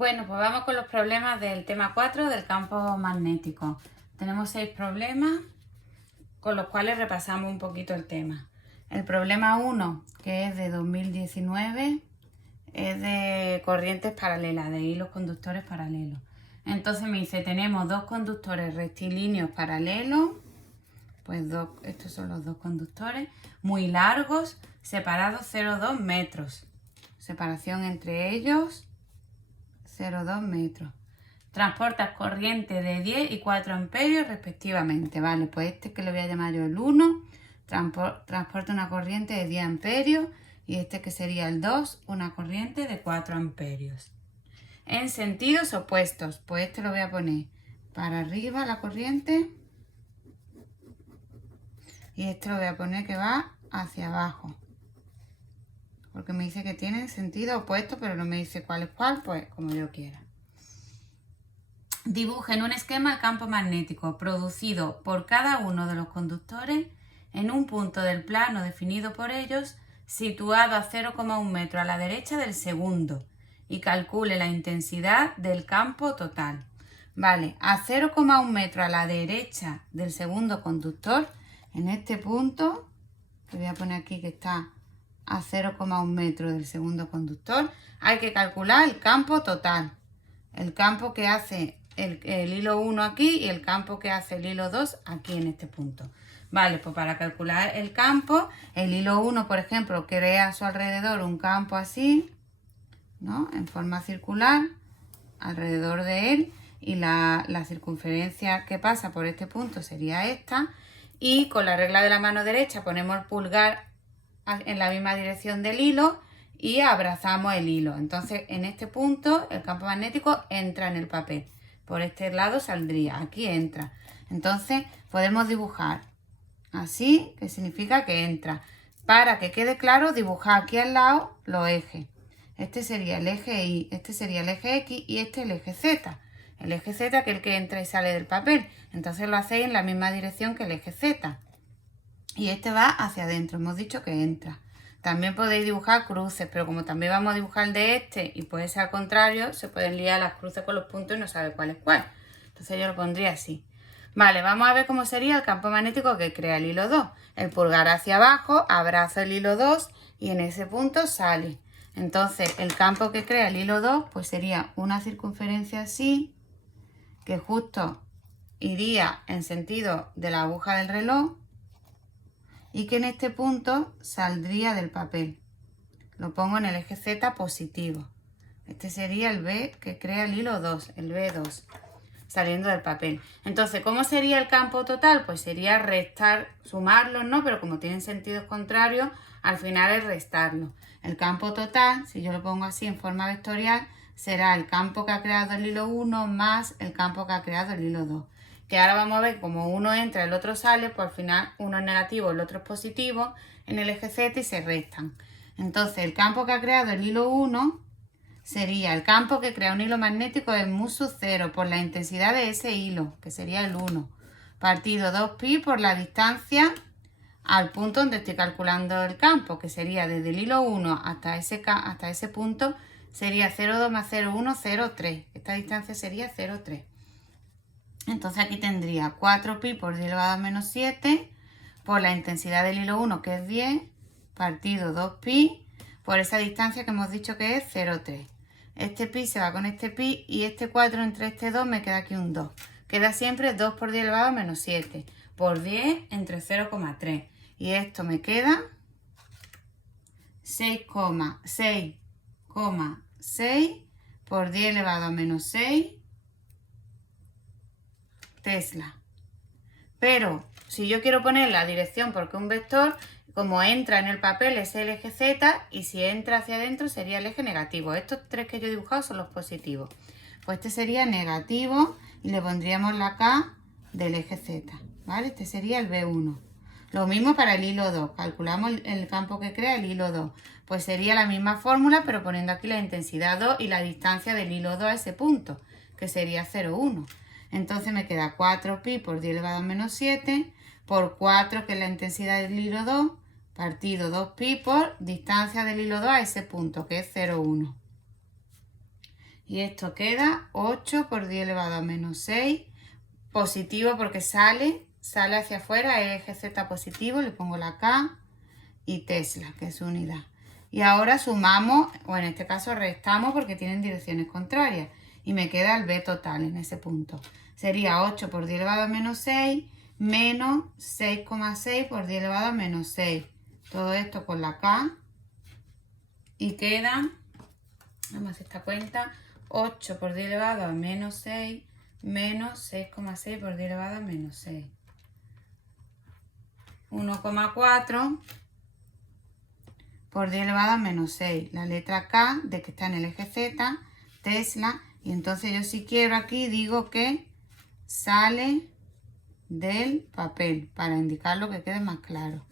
Bueno, pues vamos con los problemas del tema 4 del campo magnético. Tenemos 6 problemas con los cuales repasamos un poquito el tema. El problema 1, que es de 2019, es de corrientes paralelas, de hilos conductores paralelos. Entonces me dice, tenemos dos conductores rectilíneos paralelos, pues estos son los dos conductores, muy largos, separados 0,2 metros. Separación entre ellos, 0,2 metros. Transportas corriente de 10 y 4 amperios respectivamente. Vale, pues este que le voy a llamar yo el 1, transporta una corriente de 10 amperios y este que sería el 2, una corriente de 4 amperios. En sentidos opuestos, pues este lo voy a poner para arriba la corriente y este lo voy a poner que va hacia abajo. Porque me dice que tienen sentido opuesto, pero no me dice cuál es cuál, pues como yo quiera. Dibuja en un esquema el campo magnético producido por cada uno de los conductores en un punto del plano definido por ellos, situado a 0,1 metro a la derecha del segundo, y calcule la intensidad del campo total. Vale, a 0,1 metro a la derecha del segundo conductor, en este punto, que voy a poner aquí que está a 0,1 metro del segundo conductor, hay que calcular el campo total. El campo que hace el hilo 1 aquí y el campo que hace el hilo 2 aquí en este punto. Vale, pues para calcular el campo, el hilo 1, por ejemplo, crea a su alrededor un campo así, ¿no? En forma circular, alrededor de él, y la circunferencia que pasa por este punto sería esta. Y con la regla de la mano derecha ponemos el pulgar en la misma dirección del hilo y abrazamos el hilo. Entonces en este punto el campo magnético entra en el papel. Por este lado saldría, aquí entra. Entonces podemos dibujar así, que significa que entra. Para que quede claro, dibujar aquí al lado los ejes. Este sería el eje Y, este sería el eje X y este el eje Z. El eje Z que es el que entra y sale del papel. Entonces lo hacéis en la misma dirección que el eje Z. Y este va hacia adentro, hemos dicho que entra. También podéis dibujar cruces, pero como también vamos a dibujar el de este y puede ser al contrario, se pueden liar las cruces con los puntos y no sabe cuál es cuál. Entonces yo lo pondría así. Vale, vamos a ver cómo sería el campo magnético que crea el hilo 2. El pulgar hacia abajo, abrazo el hilo 2 y en ese punto sale. Entonces el campo que crea el hilo 2 pues sería una circunferencia así, que justo iría en sentido de la aguja del reloj, y que en este punto saldría del papel. Lo pongo en el eje Z positivo. Este sería el B que crea el hilo 2, el B2, saliendo del papel. Entonces, ¿cómo sería el campo total? Pues sería restar, sumarlos, ¿no? Pero como tienen sentidos contrarios, al final es restarlo. El campo total, si yo lo pongo así en forma vectorial, será el campo que ha creado el hilo 1 más el campo que ha creado el hilo 2. Que ahora vamos a ver como uno entra, el otro sale, pues al final uno es negativo, el otro es positivo en el eje Z y se restan. Entonces el campo que ha creado el hilo 1 sería el campo que crea un hilo magnético en mu sub 0 por la intensidad de ese hilo, que sería el 1, partido 2pi por la distancia al punto donde estoy calculando el campo, que sería desde el hilo 1 hasta ese punto, sería 0,2 más 0,1, 0,3. Esta distancia sería 0,3. Entonces aquí tendría 4pi por 10 elevado a menos 7 por la intensidad del hilo 1, que es 10, partido 2pi por esa distancia que hemos dicho que es 0,3. Este pi se va con este pi y este 4 entre este 2 me queda aquí un 2. Queda siempre 2 por 10 elevado a menos 7 por 10 entre 0,3. Y esto me queda 6,6 por 10 elevado a menos 6 Tesla. Pero si yo quiero poner la dirección porque un vector, como entra en el papel es el eje Z y si entra hacia adentro sería el eje negativo. Estos tres que yo he dibujado son los positivos. Pues este sería negativo y le pondríamos la K del eje Z, ¿vale? Este sería el B1. Lo mismo para el hilo 2. Calculamos el campo que crea el hilo 2. Pues sería la misma fórmula, pero poniendo aquí la intensidad 2 y la distancia del hilo 2 a ese punto, que sería 0,1. Entonces me queda 4pi por 10 elevado a menos 7 por 4, que es la intensidad del hilo 2, partido 2pi por distancia del hilo 2 a ese punto, que es 0,1. Y esto queda 8 por 10 elevado a menos 6. Positivo porque sale hacia afuera, es eje Z positivo, le pongo la K y Tesla, que es su unidad. Y ahora sumamos, o en este caso restamos porque tienen direcciones contrarias. Y me queda el B total en ese punto. Sería 8 por 10 elevado a menos 6 menos 6,6 por 10 elevado a menos 6. Todo esto con la K. Y queda, vamos a hacer esta cuenta, 8 por 10 elevado a menos 6 menos 6,6 por 10 elevado a menos 6. 1,4 por 10 elevado a menos 6. La letra K, de que está en el eje Z, Tesla. Y entonces yo si quiero aquí digo que sale del papel, para indicarlo que quede más claro.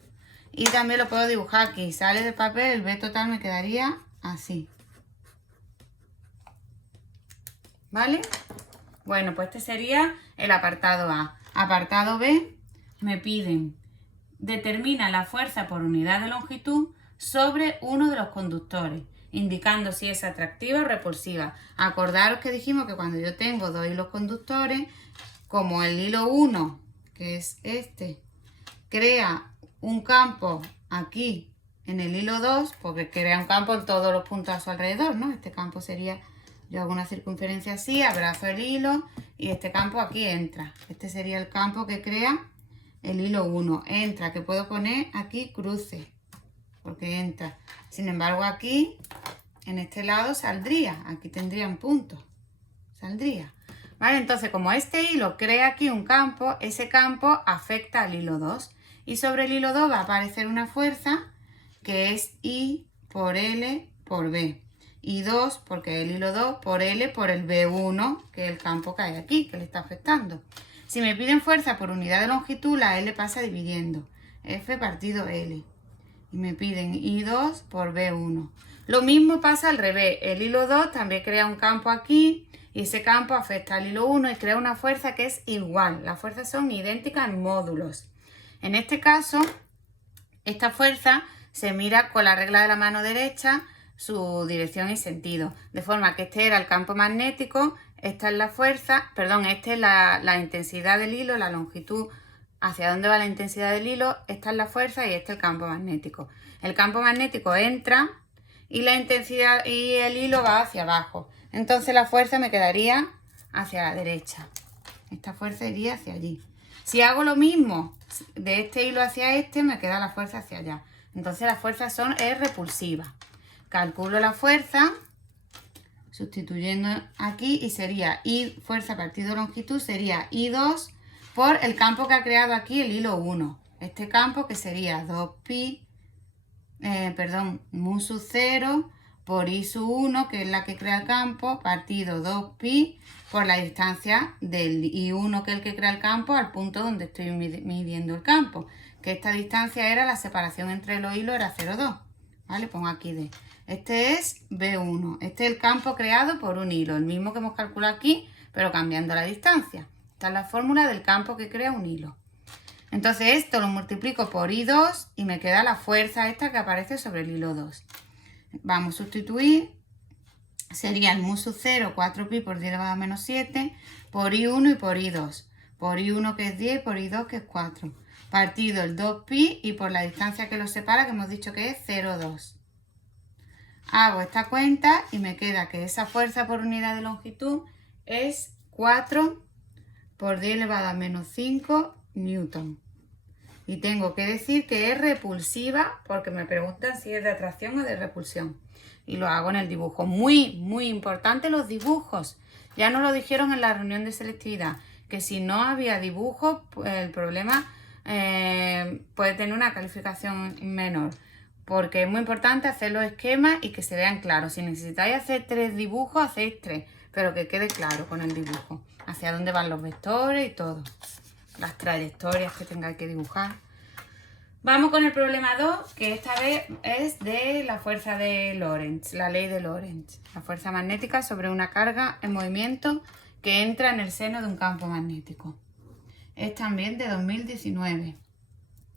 Y también lo puedo dibujar aquí. Sale del papel, el B total me quedaría así. ¿Vale? Bueno, pues este sería el apartado A. Apartado B, me piden, determina la fuerza por unidad de longitud sobre uno de los conductores, indicando si es atractiva o repulsiva. Acordaros que dijimos que cuando yo tengo dos hilos conductores, como el hilo 1, que es este, crea un campo aquí en el hilo 2, porque crea un campo en todos los puntos a su alrededor, ¿no? Este campo sería, yo hago una circunferencia así, abrazo el hilo y este campo aquí entra. Este sería el campo que crea el hilo 1. Entra, que puedo poner aquí cruce, porque entra. Sin embargo, aquí, en este lado, saldría. Aquí tendría un punto. Saldría. ¿Vale? Entonces, como este hilo crea aquí un campo, ese campo afecta al hilo 2. Y sobre el hilo 2 va a aparecer una fuerza que es I por L por B. Y 2, porque el hilo 2, por L por el B1, que es el campo que hay aquí, que le está afectando. Si me piden fuerza por unidad de longitud, la L pasa dividiendo. F partido L. Y me piden I2 por B1. Lo mismo pasa al revés. El hilo 2 también crea un campo aquí y ese campo afecta al hilo 1 y crea una fuerza que es igual. Las fuerzas son idénticas en módulos. En este caso, esta fuerza se mira con la regla de la mano derecha, su dirección y sentido. De forma que este era el campo magnético, esta es la fuerza, perdón, esta es la intensidad del hilo, la longitud, hacia dónde va la intensidad del hilo, esta es la fuerza y este es el campo magnético. El campo magnético entra y la intensidad y el hilo va hacia abajo. Entonces la fuerza me quedaría hacia la derecha. Esta fuerza iría hacia allí. Si hago lo mismo de este hilo hacia este, me queda la fuerza hacia allá. Entonces la fuerza es repulsiva. Calculo la fuerza, sustituyendo aquí, y sería I, fuerza partido longitud, sería I2 por el campo que ha creado aquí el hilo 1. Este campo que sería 2pi, mu sub 0 por I sub 1, que es la que crea el campo, partido 2pi por la distancia del I1, que es el que crea el campo, al punto donde estoy midiendo el campo. Que esta distancia era la separación entre los hilos, era 0,2. ¿Vale? Pongo aquí D. Este es B1. Este es el campo creado por un hilo, el mismo que hemos calculado aquí, pero cambiando la distancia. Esta es la fórmula del campo que crea un hilo. Entonces esto lo multiplico por I2 y me queda la fuerza esta que aparece sobre el hilo 2. Vamos a sustituir. Sería el mu sub 0, 4pi por 10 elevado a menos 7, por I1 y por I2. Por I1 que es 10 y por I2 que es 4. Partido el 2pi y por la distancia que los separa, que hemos dicho que es 0,2. Hago esta cuenta y me queda que esa fuerza por unidad de longitud es 4 por 10 elevado a menos 5 newton. Y tengo que decir que es repulsiva porque me preguntan si es de atracción o de repulsión. Y lo hago en el dibujo. Muy, muy importante los dibujos. Ya nos lo dijeron en la reunión de selectividad, que si no había dibujos, pues el problema puede tener una calificación menor. Porque es muy importante hacer los esquemas y que se vean claros. Si necesitáis hacer 3 dibujos, hacéis 3, pero que quede claro con el dibujo. Hacia dónde van los vectores y todo. Las trayectorias que tengáis que dibujar. Vamos con el problema 2, que esta vez es de la fuerza de Lorentz, la ley de Lorentz. La fuerza magnética sobre una carga en movimiento que entra en el seno de un campo magnético. Es también de 2019.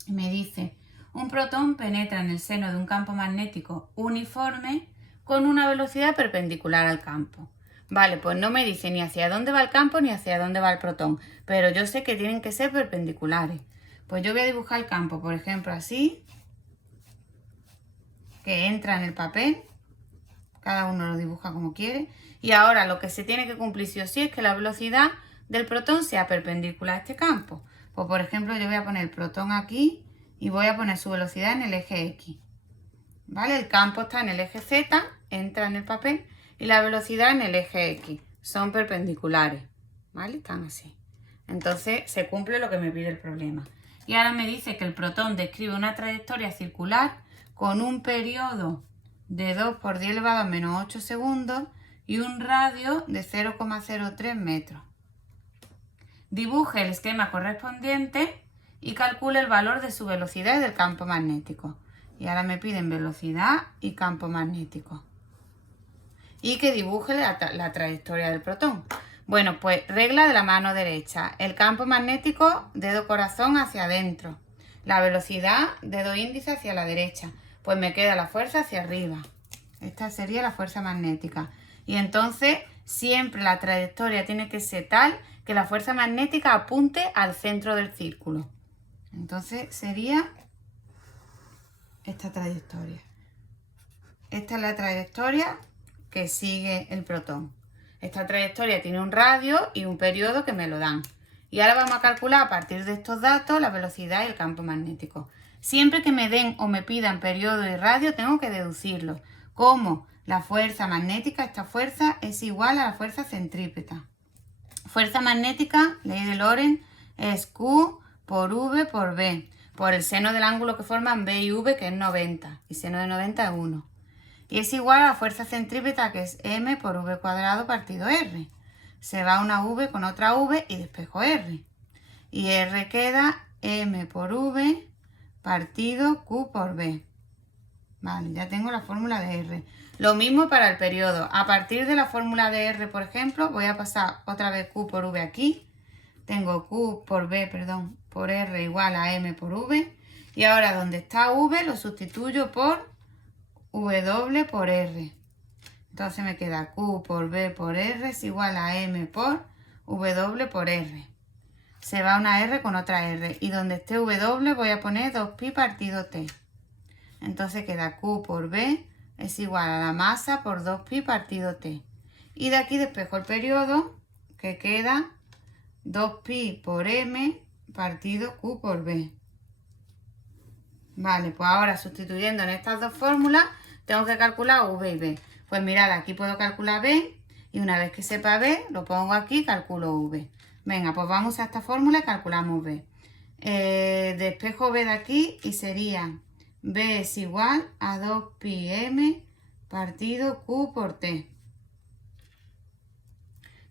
Me dice, un protón penetra en el seno de un campo magnético uniforme con una velocidad perpendicular al campo. Vale, pues no me dice ni hacia dónde va el campo ni hacia dónde va el protón, pero yo sé que tienen que ser perpendiculares. Pues yo voy a dibujar el campo, por ejemplo, así, que entra en el papel. Cada uno lo dibuja como quiere. Y ahora lo que se tiene que cumplir sí o sí es que la velocidad del protón sea perpendicular a este campo. Pues por ejemplo yo voy a poner el protón aquí y voy a poner su velocidad en el eje X. ¿Vale? El campo está en el eje Z, entra en el papel, y la velocidad en el eje X. Son perpendiculares. ¿Vale? Están así. Entonces se cumple lo que me pide el problema. Y ahora me dice que el protón describe una trayectoria circular con un periodo de 2 por 10 elevado a menos 8 segundos y un radio de 0,03 metros. Dibuje el esquema correspondiente y calcule el valor de su velocidad y del campo magnético. Y ahora me piden velocidad y campo magnético. Y que dibuje la trayectoria del protón. Bueno, pues regla de la mano derecha. El campo magnético, dedo corazón hacia adentro. La velocidad, dedo índice hacia la derecha. Pues me queda la fuerza hacia arriba. Esta sería la fuerza magnética. Y entonces siempre la trayectoria tiene que ser tal que la fuerza magnética apunte al centro del círculo. Entonces sería esta trayectoria. Esta es la trayectoria que sigue el protón. Esta trayectoria tiene un radio y un periodo que me lo dan. Y ahora vamos a calcular a partir de estos datos la velocidad y el campo magnético. Siempre que me den o me pidan periodo y radio tengo que deducirlo. Como la fuerza magnética, esta fuerza es igual a la fuerza centrípeta. Fuerza magnética, ley de Lorentz, es Q por V por B. Por el seno del ángulo que forman B y V, que es 90. Y seno de 90 es 1. Y es igual a la fuerza centrípeta, que es M por V cuadrado partido R. Se va una V con otra V y despejo R. Y R queda M por V partido Q por B. Vale, ya tengo la fórmula de R. Lo mismo para el periodo. A partir de la fórmula de R, por ejemplo, voy a pasar otra vez Q por V aquí. Tengo Q por B, perdón, por R igual a M por V. Y ahora donde está V lo sustituyo por W por R. Entonces me queda Q por B por R es igual a M por W por R. Se va una R con otra R. Y donde esté W voy a poner 2pi partido T. Entonces queda Q por B es igual a la masa por 2pi partido T. Y de aquí despejo el periodo, que queda 2pi por M partido Q por B. Vale, pues ahora sustituyendo en estas dos fórmulas, tengo que calcular V y B. Pues mirad, aquí puedo calcular B y una vez que sepa B, lo pongo aquí, calculo V. Venga, pues vamos a esta fórmula y calculamos B. Despejo B de aquí y sería B es igual a 2pi M partido Q por T.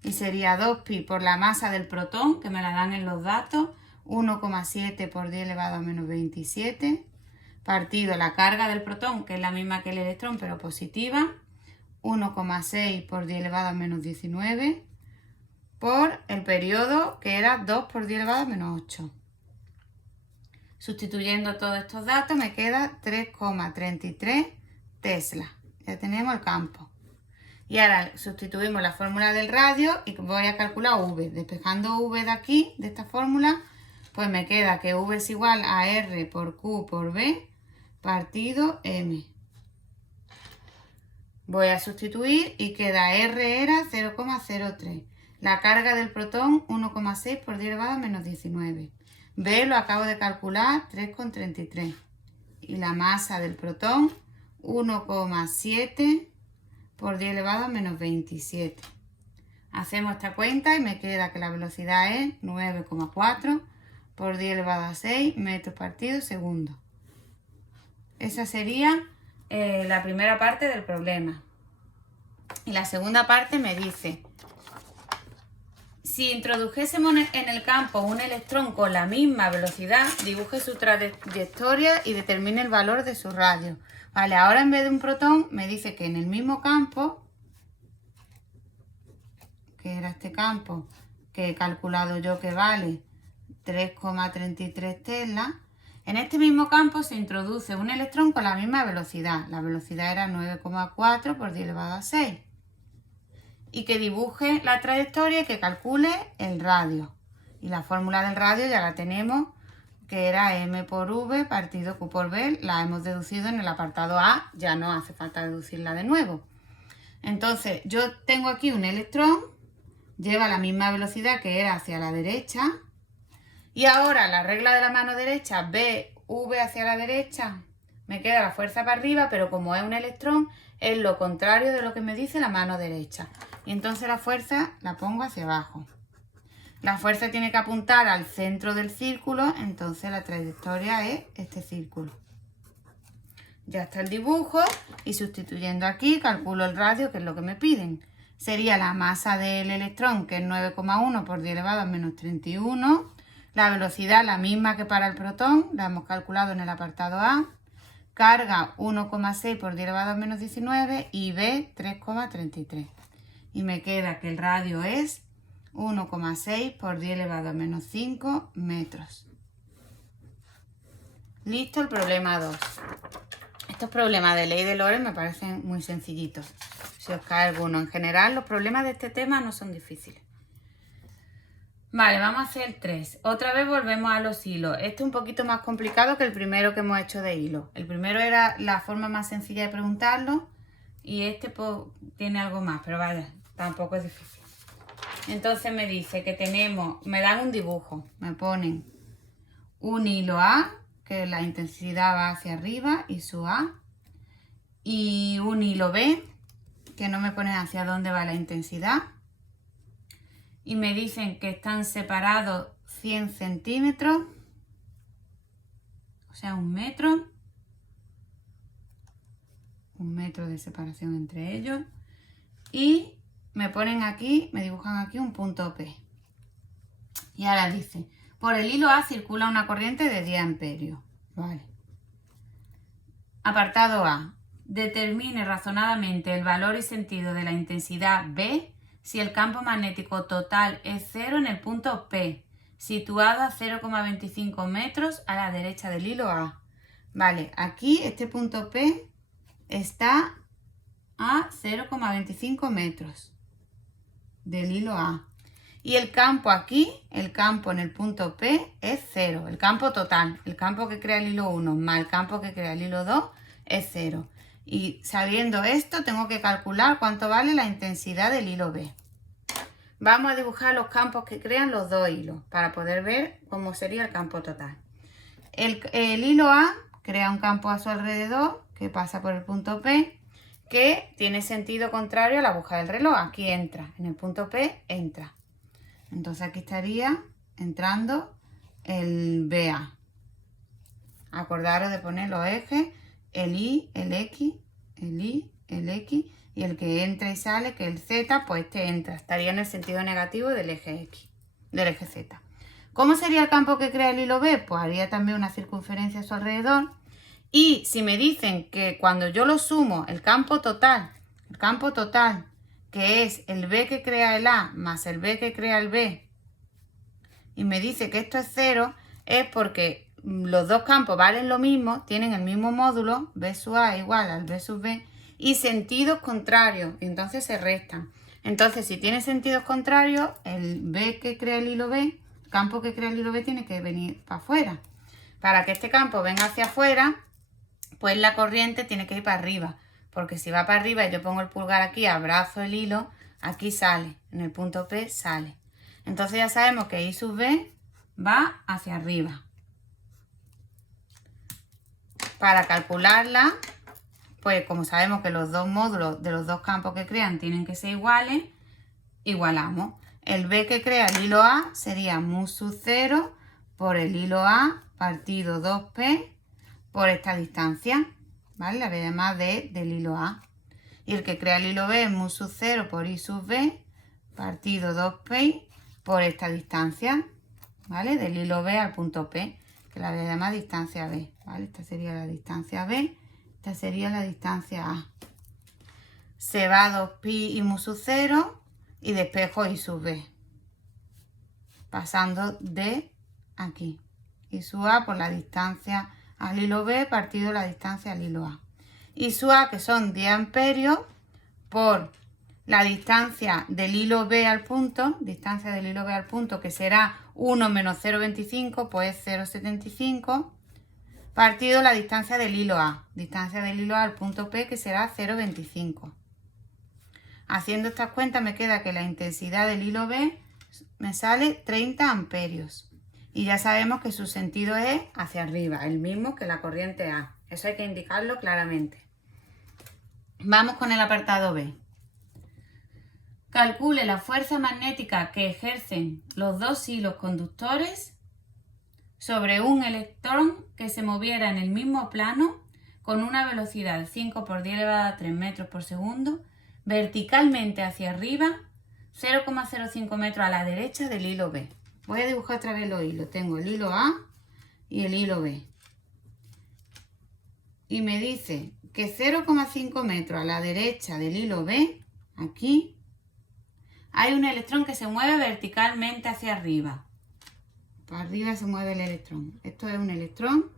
Y sería 2pi por la masa del protón, que me la dan en los datos, 1,7 por 10 elevado a menos 27, partido la carga del protón, que es la misma que el electrón, pero positiva, 1,6 por 10 elevado a menos 19, por el periodo, que era 2 por 10 elevado a menos 8. Sustituyendo todos estos datos me queda 3,33 Tesla. Ya tenemos el campo. Y ahora sustituimos la fórmula del radio y voy a calcular V. Despejando V de aquí, de esta fórmula, pues me queda que V es igual a R por Q por B partido M. Voy a sustituir y queda R era 0,03. La carga del protón 1,6 por 10 elevado a menos 19. B lo acabo de calcular 3,33. Y la masa del protón 1,7 por 10 elevado a menos 27. Hacemos esta cuenta y me queda que la velocidad es 9,4 por 10 elevado a 6 metros partido segundo. Esa sería la primera parte del problema. Y la segunda parte me dice: si introdujésemos en el campo un electrón con la misma velocidad, dibuje su trayectoria y determine el valor de su radio. Vale, ahora en vez de un protón me dice que en el mismo campo, que era este campo que he calculado yo que vale 3,33 Tesla, en este mismo campo se introduce un electrón con la misma velocidad. La velocidad era 9,4 por 10 elevado a 6. y que dibuje la trayectoria y que calcule el radio. Y la fórmula del radio ya la tenemos, que era m por v partido q por b, la hemos deducido en el apartado A, ya no hace falta deducirla de nuevo. Entonces yo tengo aquí un electrón, lleva la misma velocidad que era hacia la derecha, y ahora la regla de la mano derecha, B, V hacia la derecha, me queda la fuerza para arriba, pero como es un electrón, es lo contrario de lo que me dice la mano derecha. Y entonces la fuerza la pongo hacia abajo. La fuerza tiene que apuntar al centro del círculo, entonces la trayectoria es este círculo. Ya está el dibujo y sustituyendo aquí calculo el radio, que es lo que me piden. Sería la masa del electrón, que es 9,1 por 10 elevado a menos 31. La velocidad, la misma que para el protón, la hemos calculado en el apartado A. Carga 1,6 por 10 elevado a menos 19 y B 3,33. Y me queda que el radio es 1,6 por 10 elevado a menos 5 metros. Listo el problema 2. Estos problemas de ley de Lorentz me parecen muy sencillitos. Si os cae alguno. En general, los problemas de este tema no son difíciles. Vale, vamos a hacer el 3. Otra vez volvemos a los hilos. Este es un poquito más complicado que el primero que hemos hecho de hilo. El primero era la forma más sencilla de preguntarlo y este pues, tiene algo más, pero vaya, tampoco es difícil. Entonces me dice que tenemos, me dan un dibujo, me ponen un hilo A, que la intensidad va hacia arriba y su A, y un hilo B, que no me ponen hacia dónde va la intensidad, y me dicen que están separados 100 centímetros, o sea, un metro de separación entre ellos, y me ponen aquí, me dibujan aquí un punto P. Y ahora dice, por el hilo A circula una corriente de 10 amperios. Vale. Apartado A. Determine razonadamente el valor y sentido de la intensidad B si el campo magnético total es 0 en el punto P, situado a 0,25 metros a la derecha del hilo A. Vale, aquí este punto P está a 0,25 metros del hilo A. Y el campo aquí, el campo en el punto P es 0, el campo total, el campo que crea el hilo 1 más el campo que crea el hilo 2 es 0. Y sabiendo esto tengo que calcular cuánto vale la intensidad del hilo B. Vamos a dibujar los campos que crean los dos hilos para poder ver cómo sería el campo total. El hilo A crea un campo a su alrededor que pasa por el punto P, que tiene sentido contrario a la aguja del reloj. Aquí entra, en el punto P entra. Entonces aquí estaría entrando el BA. Acordaros de poner los ejes, el Y, el X, el Y, el X, y el que entra y sale, que el Z, pues este entra. Estaría en el sentido negativo del eje X, del eje Z. ¿Cómo sería el campo que crea el hilo B? Pues haría también una circunferencia a su alrededor. Y si me dicen que cuando yo lo sumo, el campo total, que es el B que crea el A más el B que crea el B, y me dice que esto es 0, es porque los dos campos valen lo mismo, tienen el mismo módulo, B sub A igual al B sub B, y sentidos contrarios, y entonces se restan. Entonces, si tiene sentidos contrarios, el B que crea el hilo B, el campo que crea el hilo B tiene que venir para afuera. Para que este campo venga hacia afuera, pues la corriente tiene que ir para arriba, porque si va para arriba y yo pongo el pulgar aquí, abrazo el hilo, aquí sale, en el punto P sale. Entonces ya sabemos que I sub B va hacia arriba. Para calcularla, pues como sabemos que los dos módulos de los dos campos que crean tienen que ser iguales, igualamos. El B que crea el hilo A sería mu sub 0 por el hilo A partido 2P por esta distancia, ¿vale? La voy a llamar D del hilo A. Y el que crea el hilo B es mu sub 0 por I sub B partido 2P por esta distancia, ¿vale? Del hilo B al punto P, que la voy a llamar distancia B, ¿vale? Esta sería la distancia B, esta sería la distancia A. Se va 2pi y mu sub 0 y despejo I sub B, pasando de aquí. I sub A por la distancia al hilo B partido la distancia al hilo A. I sub A, que son 10 amperios, por la distancia del hilo B al punto, que será 1 menos 0,25, pues 0,75, partido la distancia del hilo A al punto P, que será 0,25. Haciendo estas cuentas me queda que la intensidad del hilo B me sale 30 amperios. Y ya sabemos que su sentido es hacia arriba, el mismo que la corriente A. Eso hay que indicarlo claramente. Vamos con el apartado B. Calcule la fuerza magnética que ejercen los dos hilos conductores sobre un electrón que se moviera en el mismo plano con una velocidad de 5 por 10 elevado a 3 metros por segundo, verticalmente hacia arriba, 0,05 metros a la derecha del hilo B. Voy a dibujar otra vez los hilos. Tengo el hilo A y el hilo B. Y me dice que 0,5 metros a la derecha del hilo B, aquí, hay un electrón que se mueve verticalmente hacia arriba. Para arriba se mueve el electrón. Esto es un electrón.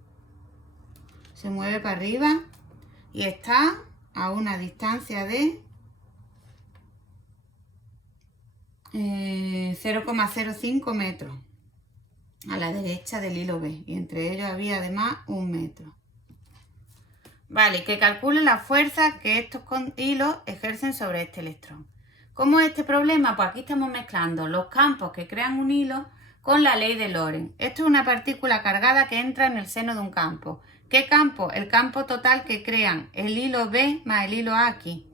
Se mueve para arriba y está a una distancia de 0,05 metros a la derecha del hilo B. Y entre ellos había además 1 metro. Vale, que calcule la fuerza que estos hilos ejercen sobre este electrón. ¿Cómo es este problema? Pues aquí estamos mezclando los campos que crean un hilo con la ley de Lorentz. Esto es una partícula cargada que entra en el seno de un campo. ¿Qué campo? El campo total que crean el hilo B más el hilo A aquí.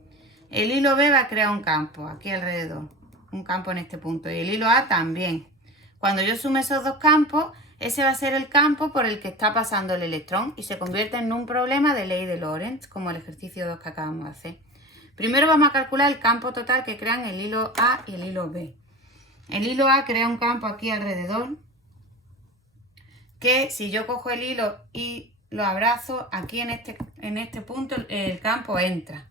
El hilo B va a crear un campo aquí alrededor, un campo en este punto, y el hilo A también. Cuando yo sume esos dos campos, ese va a ser el campo por el que está pasando el electrón y se convierte en un problema de ley de Lorentz, como el ejercicio 2 que acabamos de hacer. Primero vamos a calcular el campo total que crean el hilo A y el hilo B. El hilo A crea un campo aquí alrededor, que si yo cojo el hilo y lo abrazo, aquí en este punto el campo entra.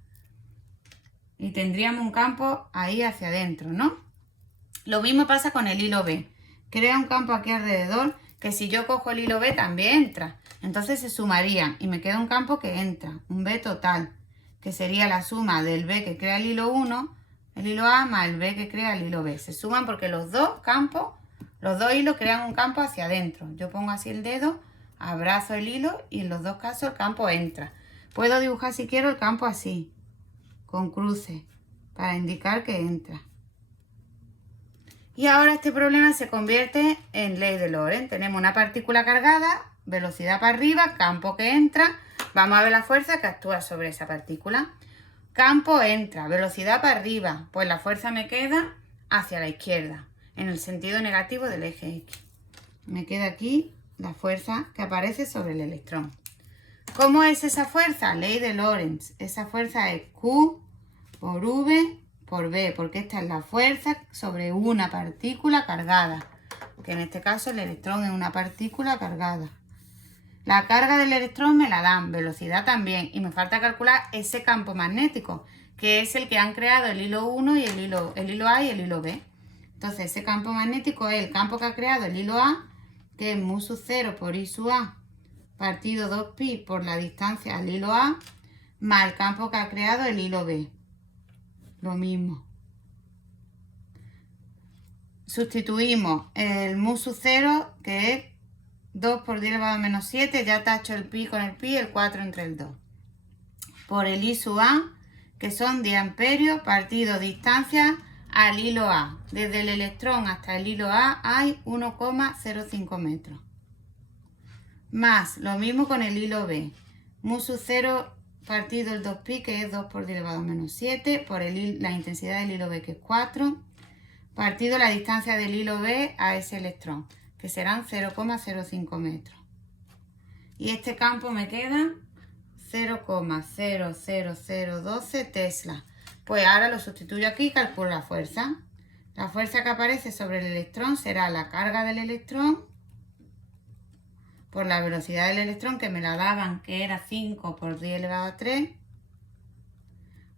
Y tendríamos un campo ahí hacia adentro, ¿no? Lo mismo pasa con el hilo B. Crea un campo aquí alrededor, que si yo cojo el hilo B también entra. Entonces se sumarían y me queda un campo que entra, un B total, que sería la suma del B que crea el hilo 1, el hilo A, más el B que crea el hilo B. Se suman porque los dos campos, los dos hilos crean un campo hacia adentro. Yo pongo así el dedo, abrazo el hilo y en los dos casos el campo entra. Puedo dibujar si quiero el campo así, con cruces, para indicar que entra. Y ahora este problema se convierte en ley de Lorentz. Tenemos una partícula cargada, velocidad para arriba, campo que entra. Vamos a ver la fuerza que actúa sobre esa partícula. Campo entra, velocidad para arriba, pues la fuerza me queda hacia la izquierda, en el sentido negativo del eje X. Me queda aquí la fuerza que aparece sobre el electrón. ¿Cómo es esa fuerza? Ley de Lorentz. Esa fuerza es Q por V por B, porque esta es la fuerza sobre una partícula cargada, que en este caso el electrón es una partícula cargada. La carga del electrón me la dan, velocidad también, y me falta calcular ese campo magnético, que es el que han creado el hilo 1 y el hilo A y el hilo B. Entonces ese campo magnético es el campo que ha creado el hilo A, que es mu sub 0 por I sub A, partido 2pi por la distancia al hilo A, más el campo que ha creado el hilo B. Lo mismo. Sustituimos el mu sub 0, que es 2 por 10 elevado a menos 7, ya tacho el pi con el pi, el 4 entre el 2. Por el I sub A, que son 10 amperios, partido distancia al hilo A. Desde el electrón hasta el hilo A hay 1,05 metros. Más lo mismo con el hilo B. Mu sub 0 partido el 2pi, que es 2 por 10 elevado a menos 7, por la intensidad del hilo B, que es 4, partido la distancia del hilo B a ese electrón, que serán 0,05 metros. Y este campo me queda 0,00012 Tesla. Pues ahora lo sustituyo aquí y calculo la fuerza. La fuerza que aparece sobre el electrón será la carga del electrón por la velocidad del electrón, que me la daban, que era 5 por 10 elevado a 3,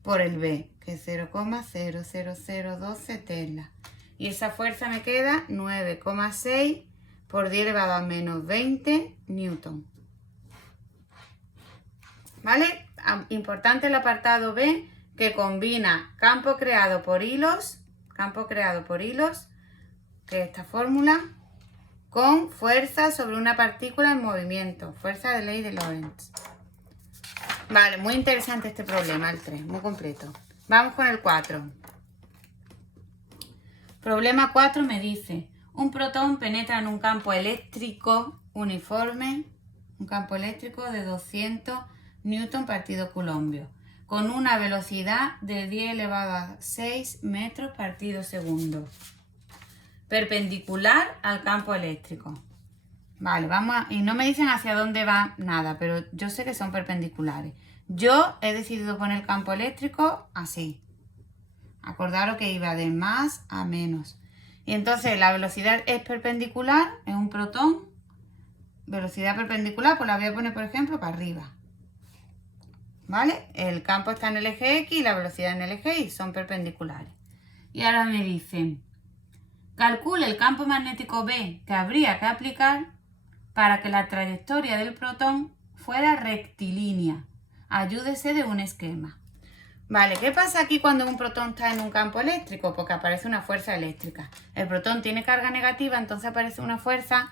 por el B, que es 0,00012 Tesla. Y esa fuerza me queda 9,6 por 10 elevado a menos 20 newton. ¿Vale? Importante el apartado B, que combina campo creado por hilos, que es esta fórmula, con fuerza sobre una partícula en movimiento, fuerza de ley de Lorentz. Vale, muy interesante este problema, el 3, muy completo. Vamos con el 4. Problema 4 me dice, un protón penetra en un campo eléctrico uniforme, un campo eléctrico de 200 newton partido coulombio, con una velocidad de 10 elevado a 6 metros partido segundo, perpendicular al campo eléctrico. Vale, y no me dicen hacia dónde va nada, pero yo sé que son perpendiculares. Yo he decidido poner el campo eléctrico así. Acordaros que iba de más a menos. Y entonces la velocidad es perpendicular, es un protón. Velocidad perpendicular, pues la voy a poner, por ejemplo, para arriba. ¿Vale? El campo está en el eje X y la velocidad en el eje Y, son perpendiculares. Y ahora me dicen, calcule el campo magnético B que habría que aplicar para que la trayectoria del protón fuera rectilínea. Ayúdese de un esquema. Vale, ¿qué pasa aquí cuando un protón está en un campo eléctrico? Porque aparece una fuerza eléctrica. El protón tiene carga negativa, entonces aparece una fuerza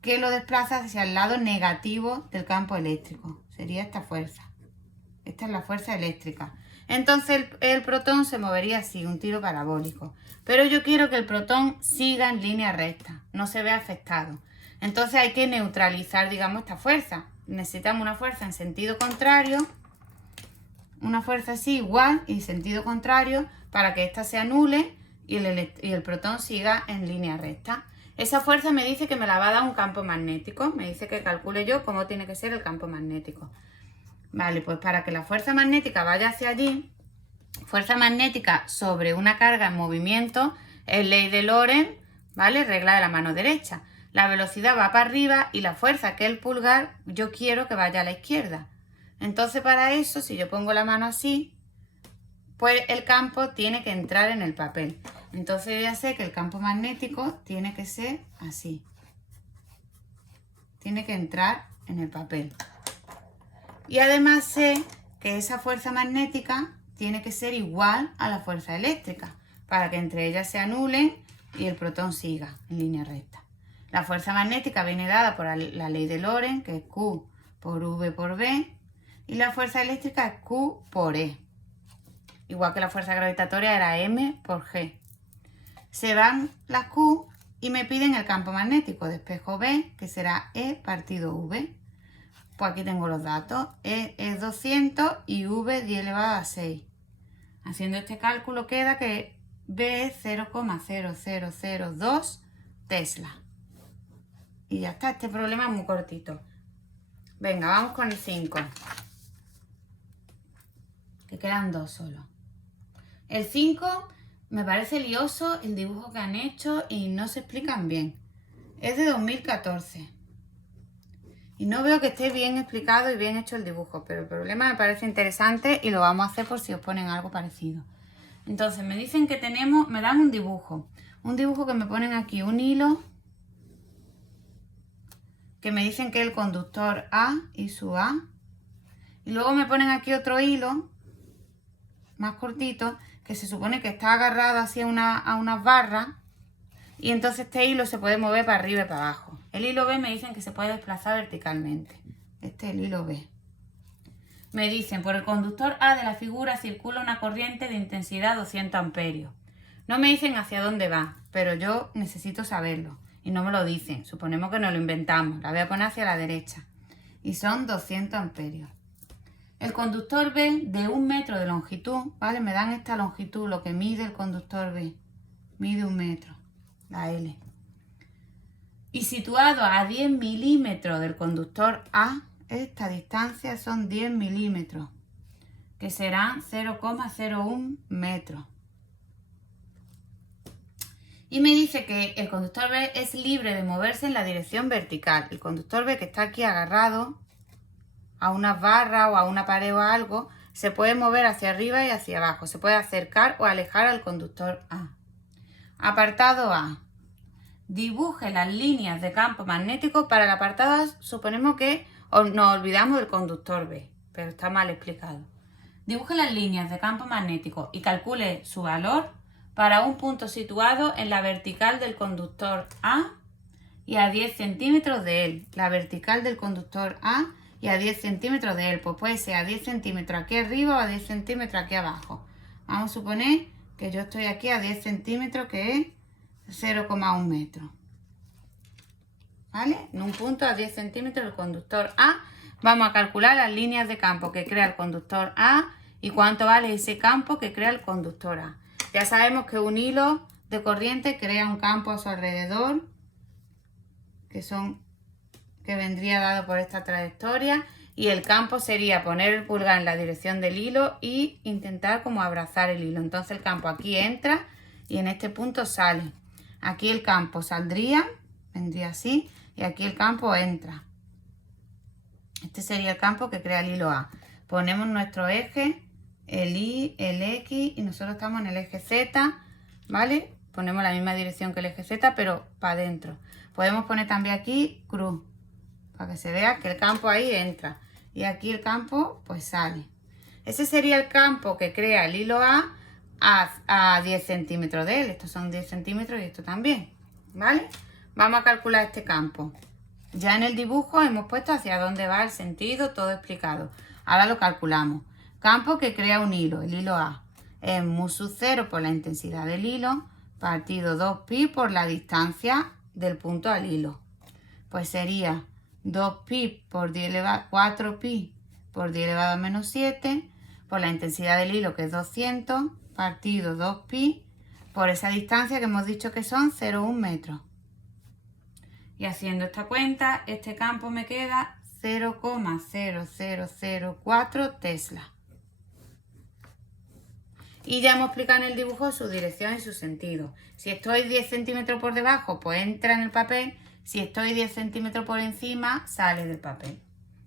que lo desplaza hacia el lado negativo del campo eléctrico. Sería esta fuerza. Esta es la fuerza eléctrica. Entonces el protón se movería así, un tiro parabólico. Pero yo quiero que el protón siga en línea recta, no se vea afectado. Entonces hay que neutralizar, digamos, esta fuerza. Necesitamos una fuerza en sentido contrario, una fuerza así igual y sentido contrario para que ésta se anule y el protón siga en línea recta. Esa fuerza me dice que me la va a dar un campo magnético. Me dice que calcule yo cómo tiene que ser el campo magnético. Vale, pues para que la fuerza magnética vaya hacia allí, fuerza magnética sobre una carga en movimiento es ley de Lorentz, ¿vale? Regla de la mano derecha. La velocidad va para arriba y la fuerza, que es el pulgar, yo quiero que vaya a la izquierda. Entonces para eso, si yo pongo la mano así, pues el campo tiene que entrar en el papel. Entonces yo ya sé que el campo magnético tiene que ser así. Tiene que entrar en el papel. Y además sé que esa fuerza magnética tiene que ser igual a la fuerza eléctrica para que entre ellas se anulen y el protón siga en línea recta. La fuerza magnética viene dada por la ley de Lorentz, que es Q por V por B, y la fuerza eléctrica es Q por E. Igual que la fuerza gravitatoria era M por G. Se van las Q y me piden el campo magnético de espejo B, que será E partido V. Pues aquí tengo los datos. E es 200 y V 10 elevado a 6. Haciendo este cálculo queda que B es 0,0002 Tesla. Y ya está, este problema es muy cortito. Venga, vamos con el 5. Que quedan 2 solo. El 5 me parece lioso el dibujo que han hecho y no se explican bien. Es de 2014. Y no veo que esté bien explicado y bien hecho el dibujo, pero el problema me parece interesante y lo vamos a hacer por si os ponen algo parecido. Entonces me dicen que me dan un dibujo que me ponen aquí un hilo, que me dicen que es el conductor A y su A, y luego me ponen aquí otro hilo más cortito que se supone que está agarrado así a unas barras, y entonces este hilo se puede mover para arriba y para abajo. El hilo B me dicen que se puede desplazar verticalmente. Este es el hilo B. Me dicen, por el conductor A de la figura circula una corriente de intensidad 200 amperios. No me dicen hacia dónde va, pero yo necesito saberlo. Y no me lo dicen. Suponemos que nos lo inventamos. La voy a poner hacia la derecha. Y son 200 amperios. El conductor B de 1 metro de longitud, ¿vale? Me dan esta longitud, lo que mide el conductor B. Mide 1 metro, la L. Y situado a 10 milímetros del conductor A, esta distancia son 10 milímetros, que serán 0,01 metros. Y me dice que el conductor B es libre de moverse en la dirección vertical. El conductor B, que está aquí agarrado a unas barras o a una pared o a algo, se puede mover hacia arriba y hacia abajo. Se puede acercar o alejar al conductor A. Apartado A. Dibuje las líneas de campo magnético. Para el apartado A suponemos que nos olvidamos del conductor B, pero está mal explicado. dibuje las líneas de campo magnético y calcule su valor para un punto situado en la vertical del conductor A y a 10 centímetros de él. La vertical del conductor A y a 10 centímetros de él. Pues puede ser a 10 centímetros aquí arriba o a 10 centímetros aquí abajo. Vamos a suponer que yo estoy aquí a 10 centímetros, que es 0,1 metro. ¿Vale? En un punto a 10 centímetros del conductor A. Vamos a calcular las líneas de campo que crea el conductor A y cuánto vale ese campo que crea el conductor A. Ya sabemos que un hilo de corriente crea un campo a su alrededor, que vendría dado por esta trayectoria, y el campo sería poner el pulgar en la dirección del hilo y intentar como abrazar el hilo. Entonces el campo aquí entra y en este punto sale. Aquí el campo saldría, vendría así, y aquí el campo entra. Este sería el campo que crea el hilo A. Ponemos nuestro eje, el Y, el X, y nosotros estamos en el eje Z, ¿vale? Ponemos la misma dirección que el eje Z, pero para adentro. Podemos poner también aquí cruz, para que se vea que el campo ahí entra. Y aquí el campo pues sale. Ese sería el campo que crea el hilo a 10 centímetros de él. Estos son 10 centímetros y esto también, ¿vale? Vamos a calcular este campo. Ya en el dibujo hemos puesto hacia dónde va el sentido, todo explicado. Ahora lo calculamos. Campo que crea un hilo, el hilo A. Es mu sub 0 por la intensidad del hilo, partido 2pi por la distancia del punto al hilo. Pues sería 2pi por 10 elevado, 4pi por 10 elevado a menos 7 por la intensidad del hilo, que es 200, partido 2pi por esa distancia que hemos dicho que son 0,1 metros. Y haciendo esta cuenta, este campo me queda 0,0004 Tesla. Y ya hemos explicado en el dibujo su dirección y su sentido. Si estoy 10 centímetros por debajo, pues entra en el papel. Si estoy 10 centímetros por encima, sale del papel.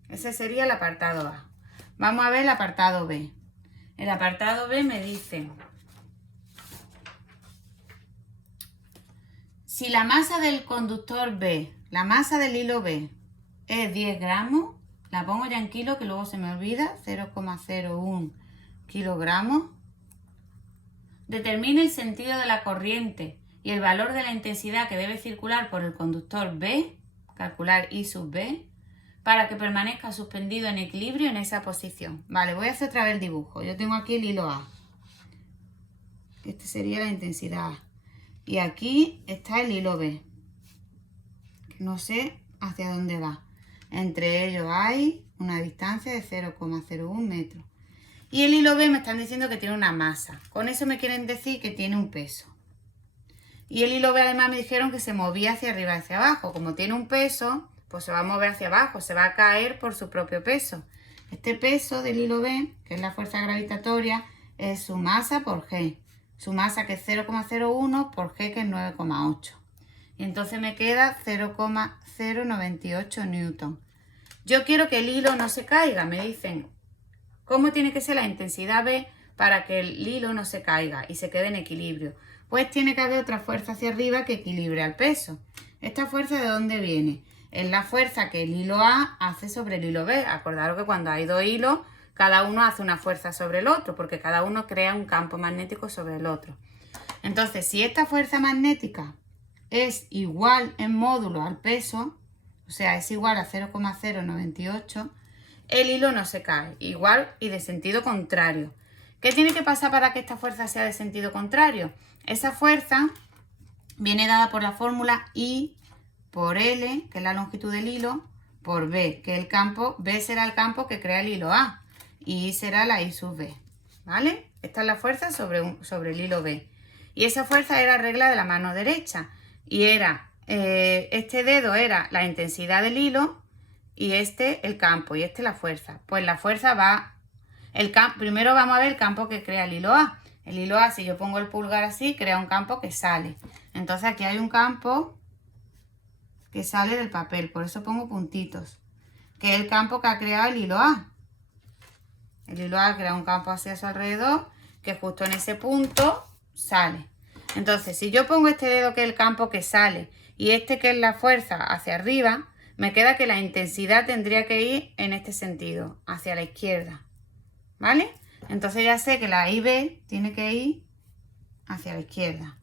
Ese sería el apartado A. Vamos a ver el apartado B. El apartado B me dice: si la masa del conductor B, la masa del hilo B, es 10 gramos, la pongo ya en kilos que luego se me olvida, 0,01 kilogramos. Determine el sentido de la corriente y el valor de la intensidad que debe circular por el conductor B, calcular I sub B, para que permanezca suspendido en equilibrio en esa posición. Vale, voy a hacer otra vez el dibujo. Yo tengo aquí el hilo A. Este sería la intensidad A. Y aquí está el hilo B, que no sé hacia dónde va. Entre ellos hay una distancia de 0,01 metros. Y el hilo B me están diciendo que tiene una masa. Con eso me quieren decir que tiene un peso. Y el hilo B además me dijeron que se movía hacia arriba y hacia abajo. Como tiene un peso, pues se va a mover hacia abajo, se va a caer por su propio peso. Este peso del hilo B, que es la fuerza gravitatoria, es su masa por G. Su masa, que es 0,01, por G, que es 9,8. Y entonces me queda 0,098 newton. Yo quiero que el hilo no se caiga, me dicen. ¿Cómo tiene que ser la intensidad B para que el hilo no se caiga y se quede en equilibrio? Pues tiene que haber otra fuerza hacia arriba que equilibre al peso. ¿Esta fuerza de dónde viene? Es la fuerza que el hilo A hace sobre el hilo B. Acordaros que cuando hay dos hilos, cada uno hace una fuerza sobre el otro, porque cada uno crea un campo magnético sobre el otro. Entonces, si esta fuerza magnética es igual en módulo al peso, o sea, es igual a 0,098, el hilo no se cae, igual y de sentido contrario. ¿Qué tiene que pasar para que esta fuerza sea de sentido contrario? Esa fuerza viene dada por la fórmula I por L, que es la longitud del hilo, por B, que el campo, B será el campo que crea el hilo A, y I será la I sub B, ¿vale? Esta es la fuerza sobre el hilo B. Y esa fuerza era regla de la mano derecha, y era, este dedo era la intensidad del hilo, y este el campo, y este la fuerza. Pues la fuerza va, primero vamos a ver el campo que crea el hilo A. El hilo A, si yo pongo el pulgar así, crea un campo que sale. Entonces aquí hay un campo que sale del papel, por eso pongo puntitos, que es el campo que ha creado el hilo A. El hilo A crea un campo hacia su alrededor, que justo en ese punto sale. Entonces, si yo pongo este dedo, que es el campo que sale, y este, que es la fuerza, hacia arriba, me queda que la intensidad tendría que ir en este sentido, hacia la izquierda, ¿vale? Entonces ya sé que la IB tiene que ir hacia la izquierda,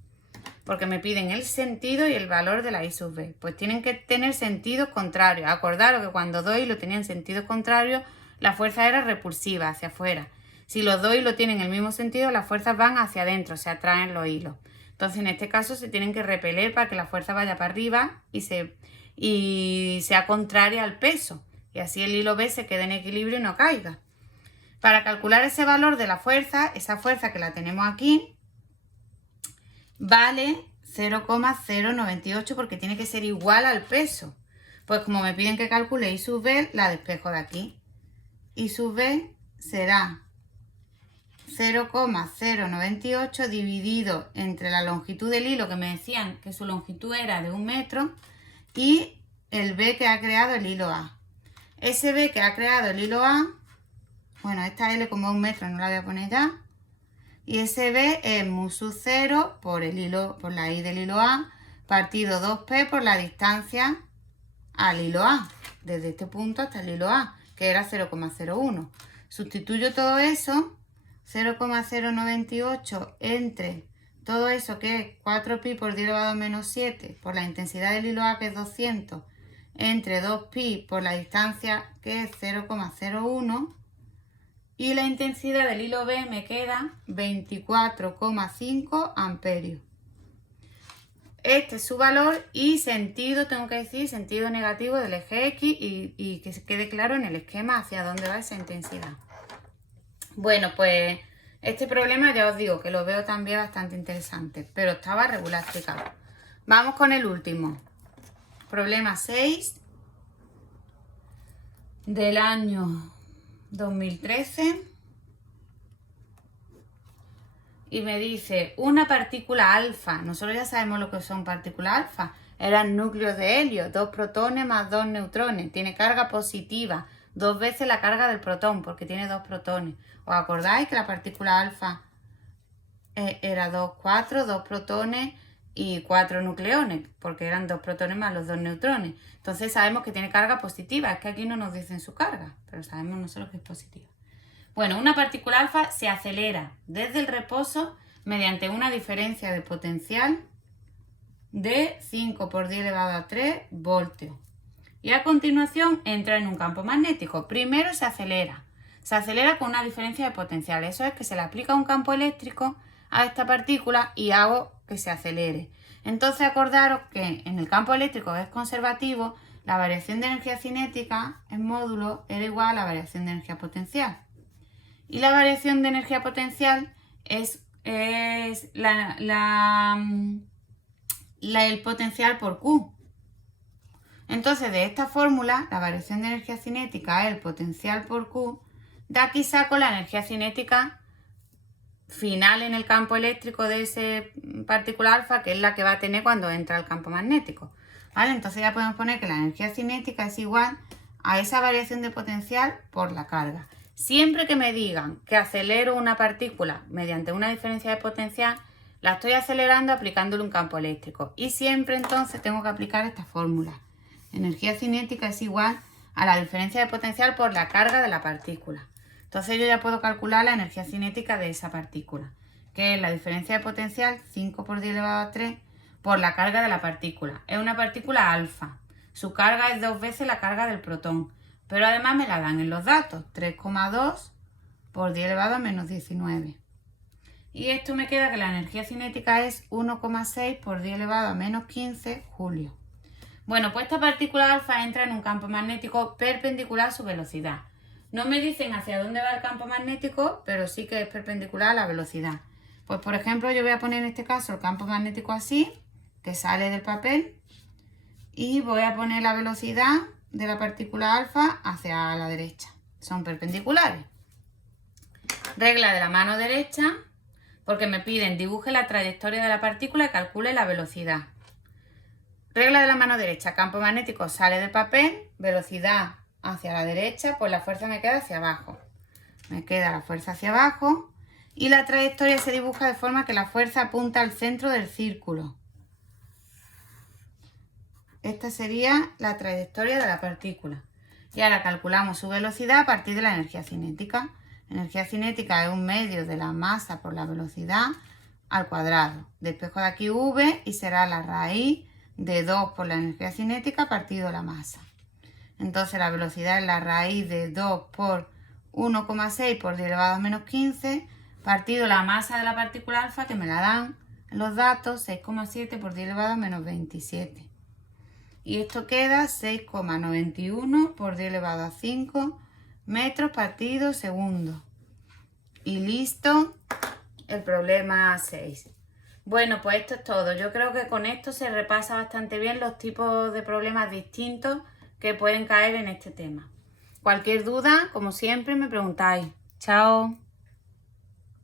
porque me piden el sentido y el valor de la I sub B. Pues tienen que tener sentidos contrarios. Acordaros que cuando dos hilos tenían sentido contrario, la fuerza era repulsiva, hacia afuera. Si los dos hilos tienen el mismo sentido, las fuerzas van hacia adentro, se atraen los hilos. Entonces en este caso se tienen que repeler para que la fuerza vaya para arriba y sea contraria al peso. Y así el hilo B se quede en equilibrio y no caiga. Para calcular ese valor de la fuerza, esa fuerza que la tenemos aquí, vale 0,098 porque tiene que ser igual al peso. Pues como me piden que calcule I sub B, la despejo de aquí. I sub B será 0,098 dividido entre la longitud del hilo, que me decían que su longitud era de 1 metro, y el B que ha creado el hilo A. Ese B que ha creado el hilo A, bueno, esta L como 1 metro no la voy a poner ya, y ese B es mu sub 0 por la I del hilo A, partido 2P por la distancia al hilo A, desde este punto hasta el hilo A, que era 0,01. Sustituyo todo eso, 0,098 entre todo eso que es 4pi por 10 elevado a menos 7 por la intensidad del hilo A, que es 200, entre 2pi por la distancia, que es 0,01, y la intensidad del hilo B me queda 24,5 amperios. Este es su valor y sentido, tengo que decir, sentido negativo del eje X y que se quede claro en el esquema hacia dónde va esa intensidad. Bueno, pues este problema ya os digo que lo veo también bastante interesante, pero estaba regular explicado. Vamos con el último. Problema 6 del año 2013. Y me dice, una partícula alfa, nosotros ya sabemos lo que son partículas alfa, eran núcleos de helio, 2 protones más 2 neutrones, tiene carga positiva, 2 veces la carga del protón, porque tiene 2 protones. ¿Os acordáis que la partícula alfa era 2, 4, 2 protones y 4 nucleones, porque eran 2 protones más los 2 neutrones? Entonces sabemos que tiene carga positiva, es que aquí no nos dicen su carga, pero sabemos nosotros que es positiva. Bueno, una partícula alfa se acelera desde el reposo mediante una diferencia de potencial de 5 por 10 elevado a 3 voltios. Y a continuación entra en un campo magnético. Primero se acelera con una diferencia de potencial. Eso es que se le aplica un campo eléctrico a esta partícula y hago que se acelere. Entonces acordaros que en el campo eléctrico es conservativo, la variación de energía cinética en módulo era igual a la variación de energía potencial. Y la variación de energía potencial es el potencial por Q. Entonces, de esta fórmula, la variación de energía cinética es el potencial por Q. De aquí saco la energía cinética final en el campo eléctrico de ese partícula alfa, que es la que va a tener cuando entra al campo magnético. ¿Vale? Entonces ya podemos poner que la energía cinética es igual a esa variación de potencial por la carga. Siempre que me digan que acelero una partícula mediante una diferencia de potencial, la estoy acelerando aplicándole un campo eléctrico. Y siempre entonces tengo que aplicar esta fórmula. Energía cinética es igual a la diferencia de potencial por la carga de la partícula. Entonces yo ya puedo calcular la energía cinética de esa partícula, que es la diferencia de potencial 5 por 10 elevado a 3 por la carga de la partícula. Es una partícula alfa. Su carga es 2 veces la carga del protón. Pero además me la dan en los datos, 3,2 por 10 elevado a menos 19. Y esto me queda que la energía cinética es 1,6 por 10 elevado a menos 15 julios. Bueno, pues esta partícula alfa entra en un campo magnético perpendicular a su velocidad. No me dicen hacia dónde va el campo magnético, pero sí que es perpendicular a la velocidad. Pues por ejemplo yo voy a poner en este caso el campo magnético así, que sale del papel, y voy a poner la velocidad de la partícula alfa hacia la derecha. Son perpendiculares. Regla de la mano derecha, porque me piden dibuje la trayectoria de la partícula y calcule la velocidad. Regla de la mano derecha, campo magnético sale del papel, velocidad hacia la derecha, pues la fuerza me queda hacia abajo. Me queda la fuerza hacia abajo y la trayectoria se dibuja de forma que la fuerza apunta al centro del círculo. Esta sería la trayectoria de la partícula. Y ahora calculamos su velocidad a partir de la energía cinética. Energía cinética es un medio de la masa por la velocidad al cuadrado. Despejo de aquí v y será la raíz de 2 por la energía cinética partido la masa. Entonces la velocidad es la raíz de 2 por 1,6 por 10 elevado a menos 15 partido la masa de la partícula alfa, que me la dan en los datos, 6,7 por 10 elevado a menos 27. Y esto queda 6,91 por 10 elevado a 5 metros partido segundo. Y listo el problema 6. Bueno, pues esto es todo. Yo creo que con esto se repasa bastante bien los tipos de problemas distintos que pueden caer en este tema. Cualquier duda, como siempre, me preguntáis. Chao.